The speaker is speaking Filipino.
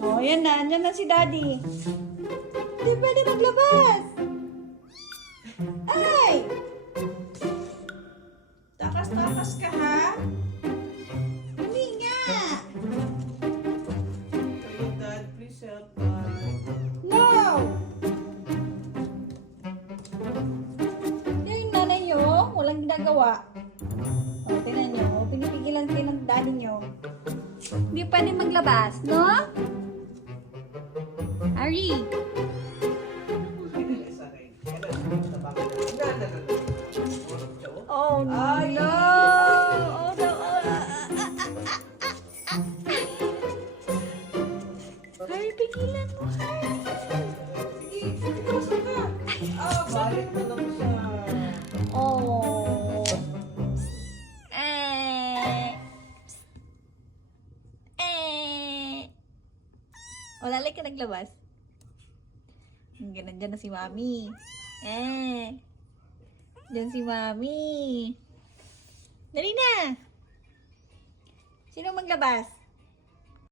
Oh, yan na. Yan na si Daddy. Hindi pwede maglabas. Ay! Takas-takas ka, ha? Hindi nga. Hello, Dad. Please help us. No! Yan yung nanay nyo. Walang ginagawa. O, tingnan nyo. Pinipigilan kayo ng daddy nyo. Hindi pwede maglabas, no? Ari! Oh no! Ay! Oh no! Oh, Harry, pigilan mo, Harry! Sige, pasok ka. Balik na lang siya. Oh! Eh! Eh! O, lalay ka naglabas. Ganun dyan na si Mami. Eh! Diyan si Mami. Dali na! Sino maglabas?